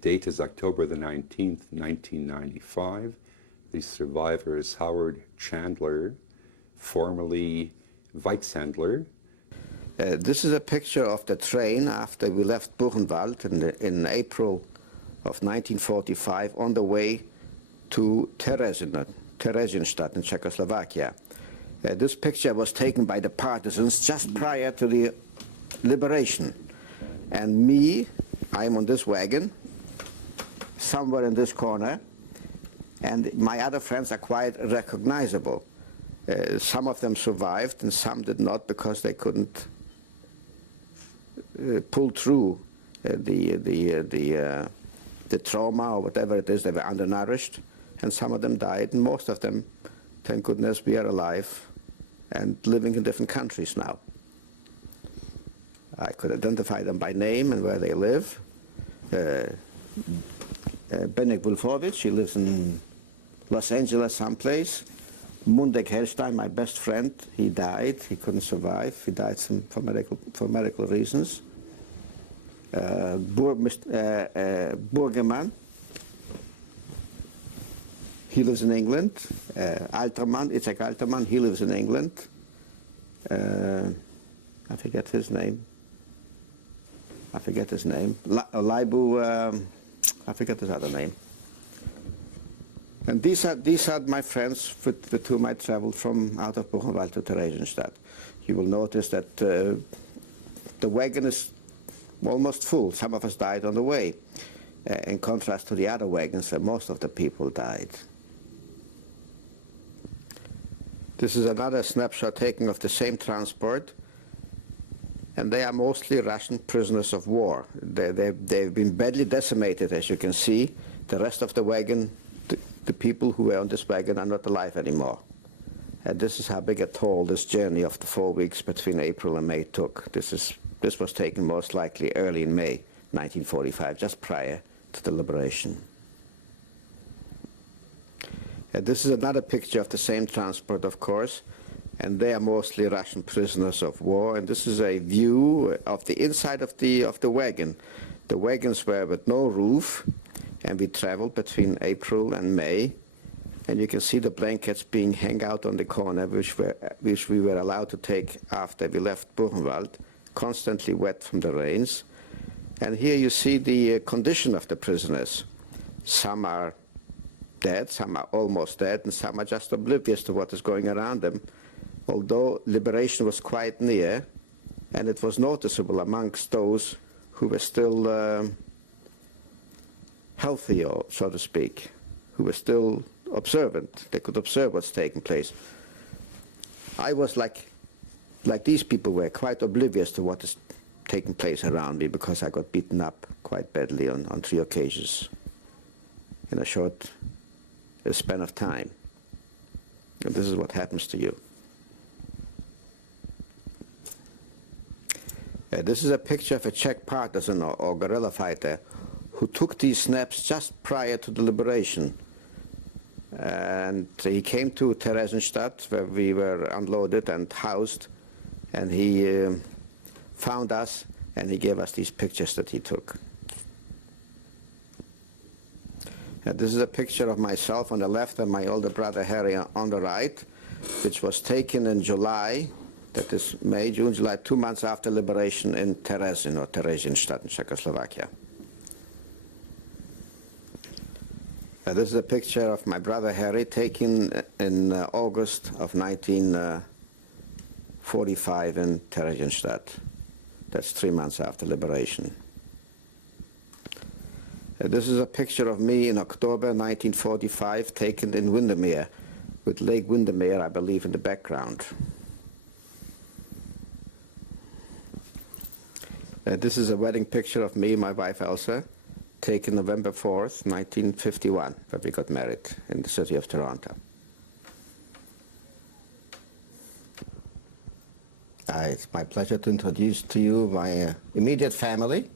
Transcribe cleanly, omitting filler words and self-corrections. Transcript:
date is October the 19th, 1995. The survivor is Howard Chandler, formerly Weizsändler. This is a picture of the train after we left Buchenwald in April of 1945 on the way to Theresienstadt in Czechoslovakia. This picture was taken by the partisans just prior to the liberation. And me, I'm on this wagon, somewhere in this corner, and my other friends are quite recognizable. Some of them survived and some did not because they couldn't pull through the trauma or whatever it is. They were undernourished, and some of them died, and most of them, thank goodness, we are alive and living in different countries now. I could identify them by name and where they live. Benek Wulfowicz, he lives in Los Angeles someplace. Mundek Hellstein, my best friend, he died. He couldn't survive. He died for medical reasons. Burgerman, he lives in England. Alterman, Itzhak Alterman, he lives in England. I forget his name. Leibu, I forget his other name. And these are my friends with whom I traveled from out of Buchenwald to Theresienstadt. You will notice that the wagon is almost full. Some of us died on the way, in contrast to the other wagons where most of the people died. This is another snapshot taken of the same transport, and they are mostly Russian prisoners of war. They've been badly decimated, as you can see. The rest of the wagon, the people who were on this wagon are not alive anymore. And this is how big a toll this journey of the 4 weeks between April and May took. This was taken most likely early in May 1945, just prior to the liberation. This is another picture of the same transport, of course, and they are mostly Russian prisoners of war. And this is a view of the inside of the wagon. The wagons were with no roof, and we traveled between April and May. And you can see the blankets being hung out on the corner, which we were allowed to take after we left Buchenwald, constantly wet from the rains. And here you see the condition of the prisoners. Some are dead, some are almost dead, and some are just oblivious to what is going around them, although liberation was quite near, and it was noticeable amongst those who were still healthy, or so to speak, who were still observant. They could observe what's taking place. I was like these people were, quite oblivious to what is taking place around me, because I got beaten up quite badly on 3 occasions in a short span of time. And this is what happens to you. This is a picture of a Czech partisan or guerrilla fighter who took these snaps just prior to the liberation. And he came to Theresienstadt, where we were unloaded and housed, and he found us, and he gave us these pictures that he took. This is a picture of myself on the left and my older brother Harry on the right, which was taken in July, that is May, June, July, 2 months after liberation in Terezin, or Theresienstadt in Czechoslovakia. This is a picture of my brother Harry taken in August of 1945 in Theresienstadt. That's 3 months after liberation. This is a picture of me in October 1945, taken in Windermere, with Lake Windermere, I believe, in the background. This is a wedding picture of me and my wife Elsa, taken November 4th, 1951, where we got married in the city of Toronto. It's my pleasure to introduce to you my immediate family.